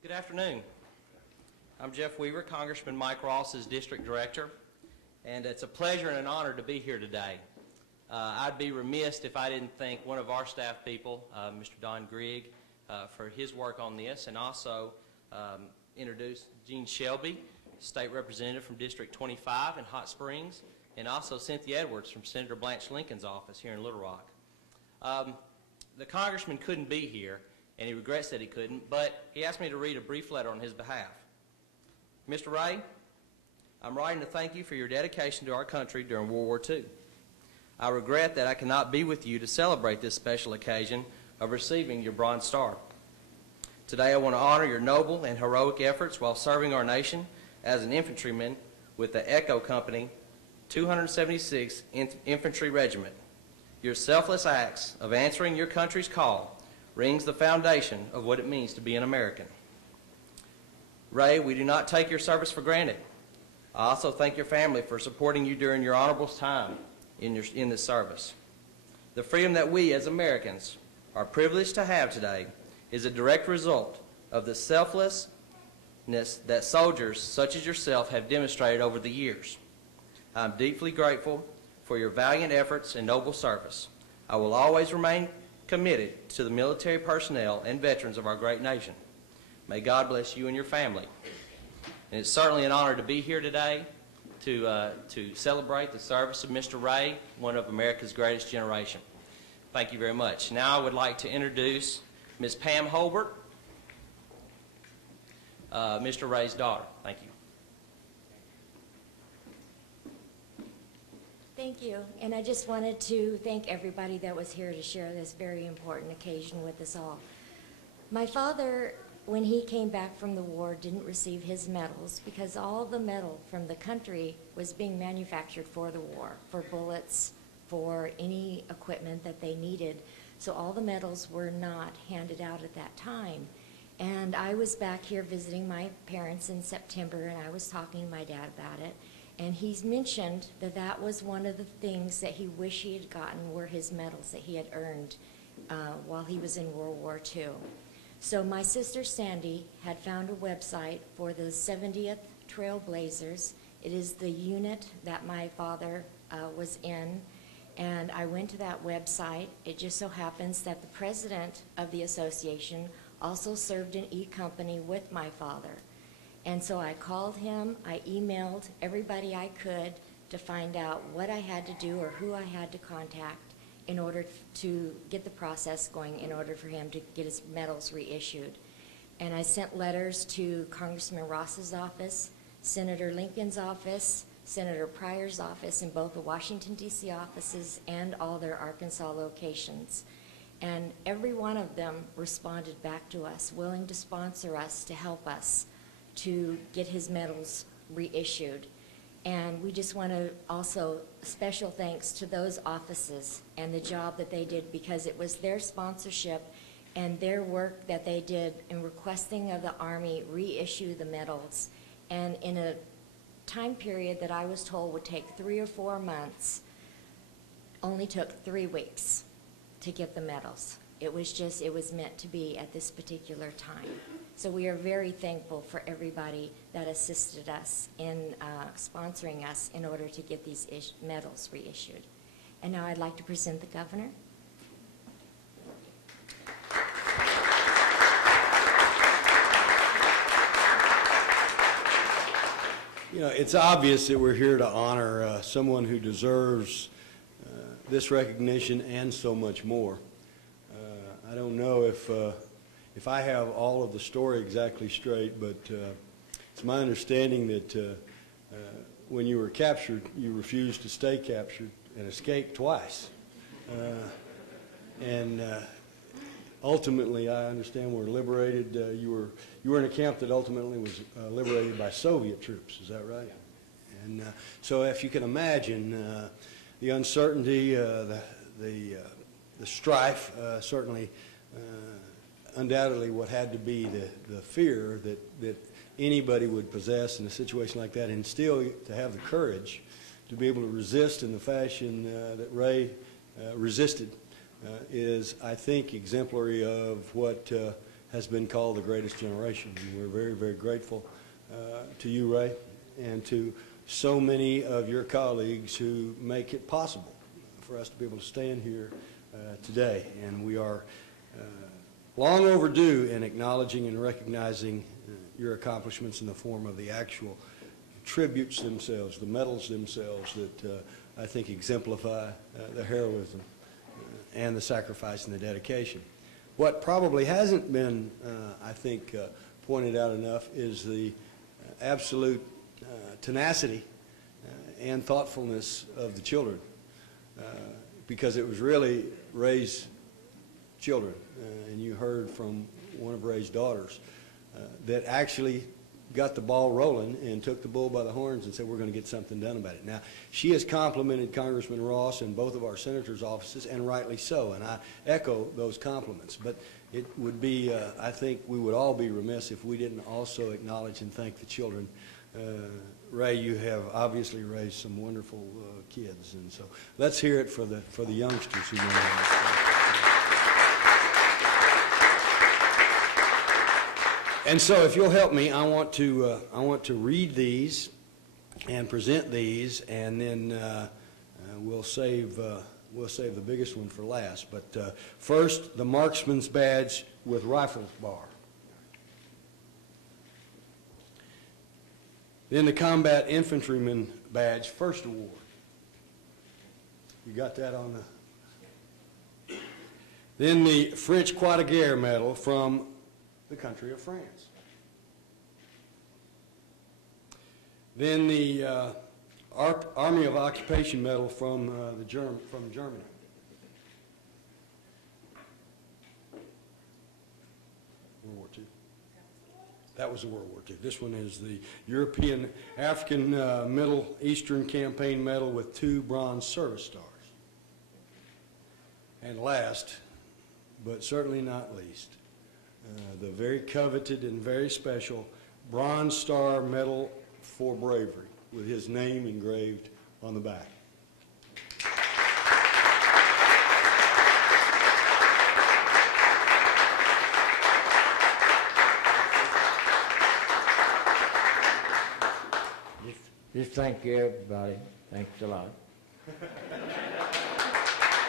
Good afternoon. I'm Jeff Weaver, Congressman Mike Ross's District Director, and it's a pleasure and an honor to be here today. I'd be remiss if I didn't thank one of our staff people, Mr. Don Grigg, for his work on this, and also introduce Gene Shelby, State Representative from District 25 in Hot Springs, and also Cynthia Edwards from Senator Blanche Lincoln's office here in Little Rock. The Congressman couldn't be here, and he regrets that he couldn't, but he asked me to read a brief letter on his behalf. Mr. Ray, I'm writing to thank you for your dedication to our country during World War II. I regret that I cannot be with you to celebrate this special occasion of receiving your Bronze Star. Today I want to honor your noble and heroic efforts while serving our nation as an infantryman with the Echo Company 276th Infantry Regiment. Your selfless acts of answering your country's call rings the foundation of what it means to be an American. Ray, we do not take your service for granted. I also thank your family for supporting you during your honorable time in this service. The freedom that we as Americans are privileged to have today is a direct result of the selflessness that soldiers such as yourself have demonstrated over the years. I'm deeply grateful for your valiant efforts and noble service. I will always remain committed to the military personnel and veterans of our great nation. May God bless you and your family. And it's certainly an honor to be here today to celebrate the service of Mr. Ray, one of America's greatest generation. Thank you very much. Now I would like to introduce Ms. Pam Holbert, Mr. Ray's daughter. Thank you. Thank you, and I just wanted to thank everybody that was here to share this very important occasion with us all. My father, when he came back from the war, didn't receive his medals because all the metal from the country was being manufactured for the war, for bullets, for any equipment that they needed. So all the medals were not handed out at that time. And I was back here visiting my parents in September, and I was talking to my dad about it. And he's mentioned that that was one of the things that he wished he had gotten were his medals that he had earned while he was in World War II. So my sister Sandy had found a website for the 70th Trailblazers. It is the unit that my father was in. And I went to that website. It just so happens that the president of the association also served in E Company with my father. And so I called him, I emailed everybody I could to find out what I had to do or who I had to contact in order to get the process going in order for him to get his medals reissued. And I sent letters to Congressman Ross's office, Senator Lincoln's office, Senator Pryor's office in both the Washington, D.C. offices and all their Arkansas locations. And every one of them responded back to us, willing to sponsor us, to help us to get his medals reissued. And we just want to also special thanks to those offices and the job that they did, because it was their sponsorship and their work that they did in requesting of the Army reissue the medals. And in a time period that I was told would take 3 or 4 months, only took 3 weeks to get the medals. It was meant to be at this particular time. So we are very thankful for everybody that assisted us in sponsoring us in order to get these medals reissued. And now I'd like to present the governor. You know, it's obvious that we're here to honor someone who deserves this recognition and so much more. I don't know if I have all of the story exactly straight, but it's my understanding that when you were captured, you refused to stay captured and escaped twice. Ultimately, I understand were liberated. You were in a camp that ultimately was liberated by Soviet troops. Is that right? And so, if you can imagine the uncertainty, the strife, certainly, undoubtedly, what had to be the fear that anybody would possess in a situation like that, and still to have the courage to be able to resist in the fashion that Ray resisted. Is, I think, exemplary of what has been called the greatest generation. And we're very, very grateful to you, Ray, and to so many of your colleagues who make it possible for us to be able to stand here today. And we are long overdue in acknowledging and recognizing your accomplishments in the form of the actual tributes themselves, the medals themselves that I think exemplify the heroism and the sacrifice and the dedication. What probably hasn't been, I think, pointed out enough is the absolute tenacity and thoughtfulness of the children, because it was really Ray's children, and you heard from one of Ray's daughters, that actually got the ball rolling and took the bull by the horns and said, we're going to get something done about it. Now, she has complimented Congressman Ross and both of our senators' offices, and rightly so, and I echo those compliments. But it would be, I think we would all be remiss if we didn't also acknowledge and thank the children. Ray, you have obviously raised some wonderful kids, and so let's hear it for the youngsters who may understand. And so, if you'll help me, I want to read these and present these, and then we'll save the biggest one for last. But first, the Marksman's Badge with Rifles Bar. Then the Combat Infantryman Badge, First Award. You got that on the... Then the French Croix de Guerre Medal from the country of France. Then the Army of Occupation Medal from Germany. World War II. That was the World War II. This one is the European African Middle Eastern Campaign Medal with 2 Bronze Service Stars. And last, but certainly not least, the very coveted and very special Bronze Star Medal for Bravery with his name engraved on the back. Just thank you, everybody. Thanks a lot.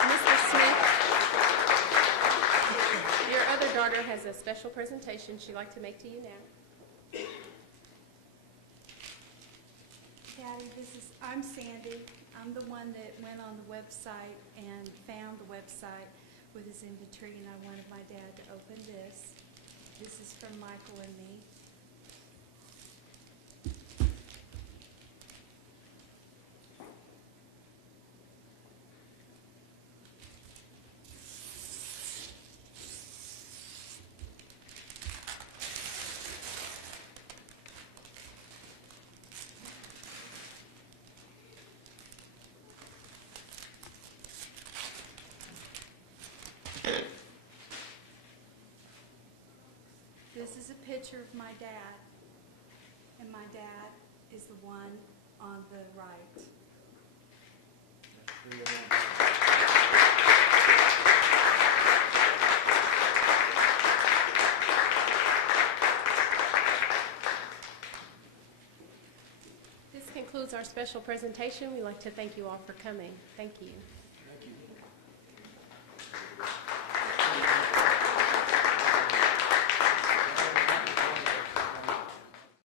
Mr. Smith, your other daughter has a special presentation she'd like to make to you now. Daddy, I'm Sandy. I'm the one that went on the website and found the website with his inventory, and I wanted my dad to open this. This is from Michael and me. This is a picture of my dad, and my dad is the one on the right. This concludes our special presentation. We'd like to thank you all for coming. Thank you.